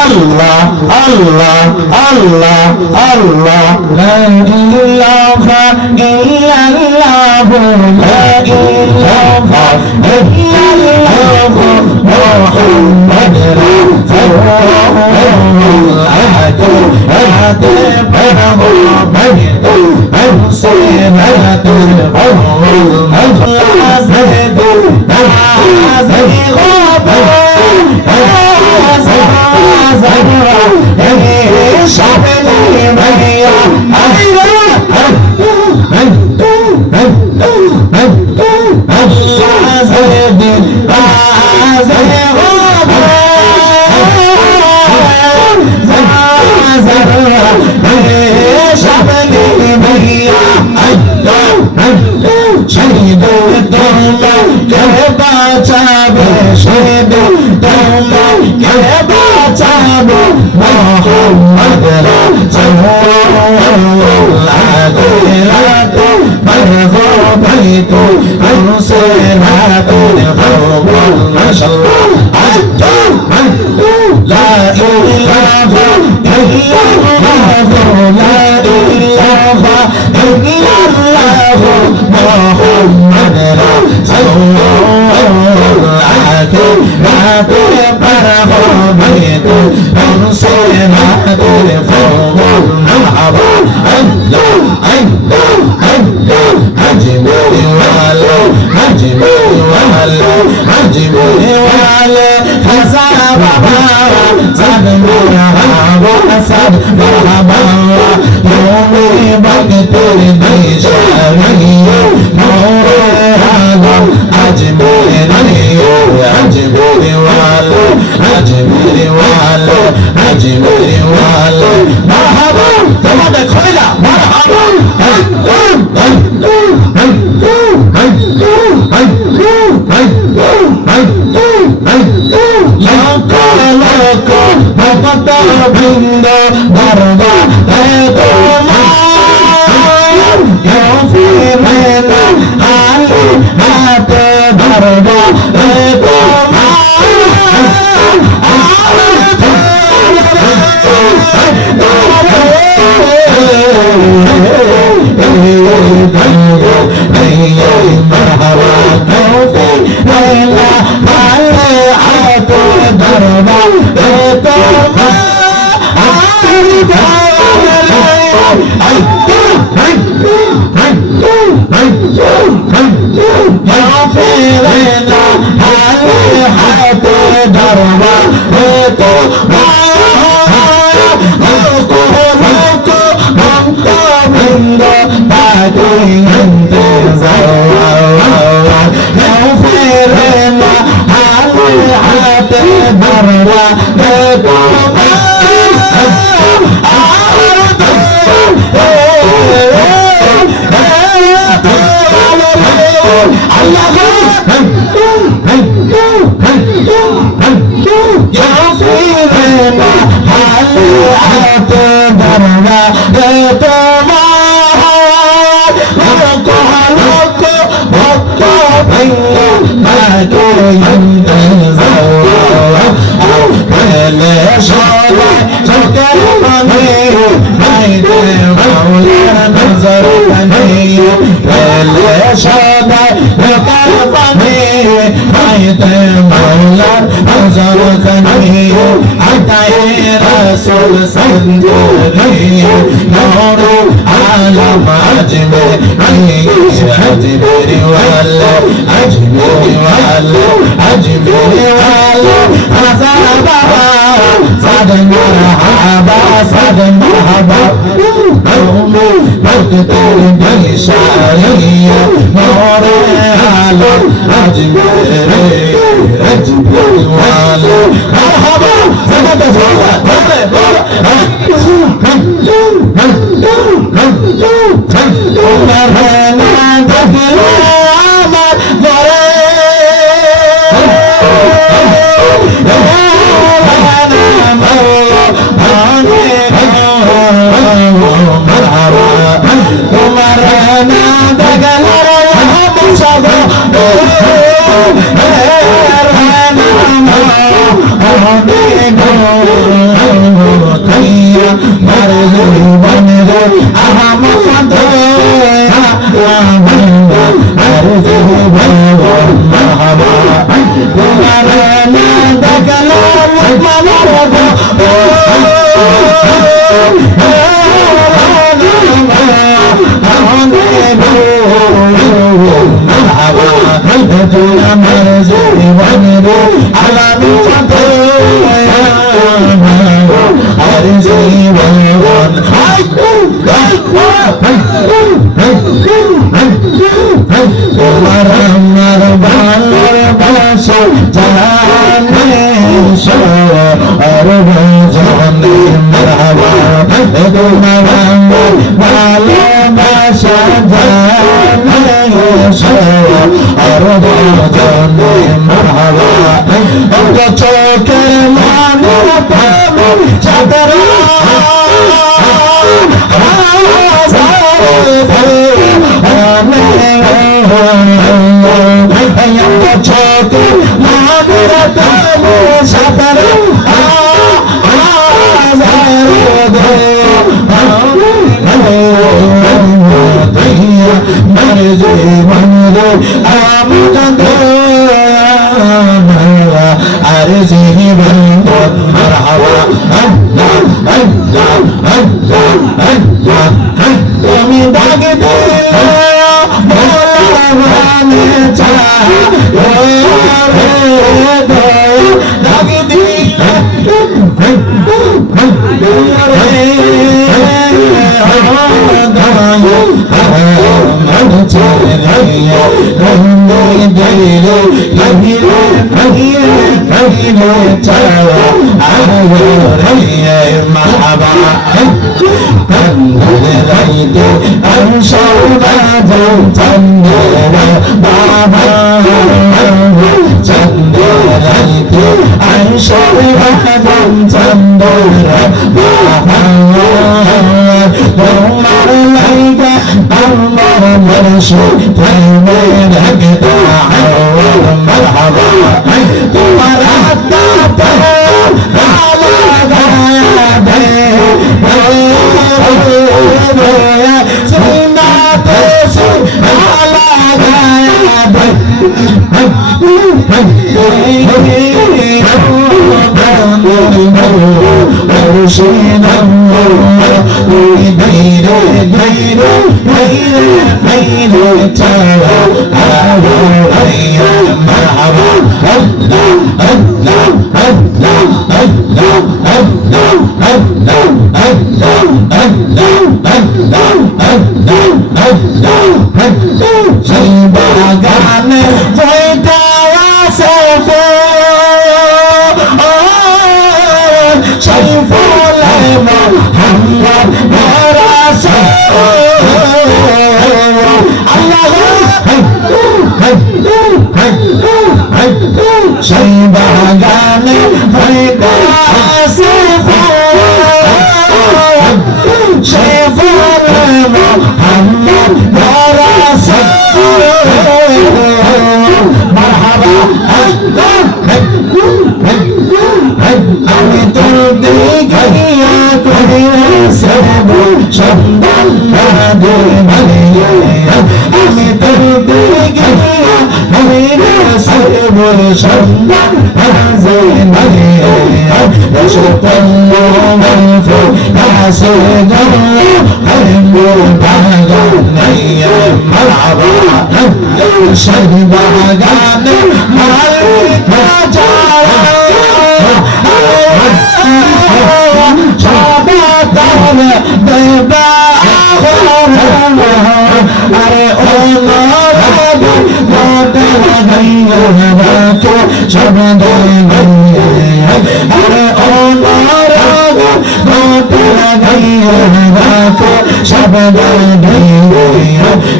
আল্লাহ আল্লাহ আল্লাহ আল্লাহ লা ইলাহা ইল্লাল্লাহ লা ইলাহা ইল্লাল্লাহ মুহাম্মাদুর রাসূলুল্লাহ আতে পড়ো বৈতু হুসাইনাতুল আল্লাহ সাইদু নাজি গো শাবলি মাইয়া আল্লাহ সাইদু নাজি গো শাবলি মাইয়া শহীদ তোমাকে বাঁচাবে শহীদ তোমাকে বাঁচাবে মোহাম্মদ রাসূলুল্লাহ রাতে বরগো বৈতু হুসাইনাতুল মাশাআল্লাহ লা ইলাহা ইল্লাল্লাহ লা ইলাহা ইল্লাল্লাহ মুহাম্মদ রাসূলুল্লাহ রাতে বরগো বৈতু হুসাইনাতুল মারহাবা আল্লাহ আল্লাহ আল্লাহ আজমির ওয়ালা আজমির ওয়ালা আজমির ওয়ালা হাসান বাবা সাদ মারহাবা সাদ মারহাবা মোরে ভক্তের দিশারিয়া মোরে আলম আজমির আজমির ওয়ালা আজমির ওয়ালা আজমির ওয়ালা মারহাবা তোমাদের খোলা মারহাবা ভক্ত বৃন্দ দরবা তোমার ফিরে না আলি হাতে দরবা কইয়া মারলে বনরে আহমদ আর জীবন মারহাবা তোমার না দেখলো মারহাবা আমার জীবনের আলাদা সাথে আর জীবন তোমার আমার ভালোর বাসা জানে আর জানে মারহাবা তোমার আমার ভালোবাসা জানে আর জানে মারহাবা চোখের মানে চাদর চোখের মানে চাদর মরে জীবন আর জীবন মারহাবা তুমি ডাকে ডাকে তোমার লাইগা আমার মনসু প্রেমে রাখতা মারহাবা তোমার আত্মা সেই বাগানে সে ফুল মোহাম্মদ মারহাবা আমি তোর দেখিয়া করিয়া সব সন্ধান আমি তোর দেখিয়া করিয়া সব সন্ধান বাগানে মালিকা যারা দেবা আরে ও শব্দ আরে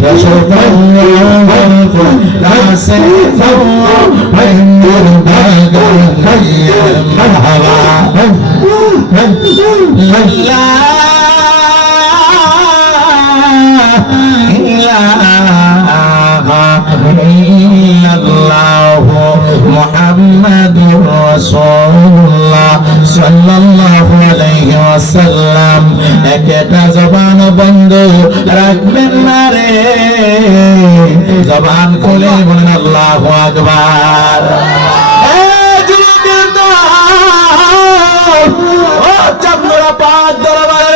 ও শব্দ মুহাম্মাদুর রাসূলুল্লাহ সাল্লাল্লাহু আলাইহি ওয়াসাল্লাম একটা জবান বন্ধ রাখবেন না রে, জবান খুলে বলেন আল্লাহু আকবার। ও চাঁদরা পাক দরবারে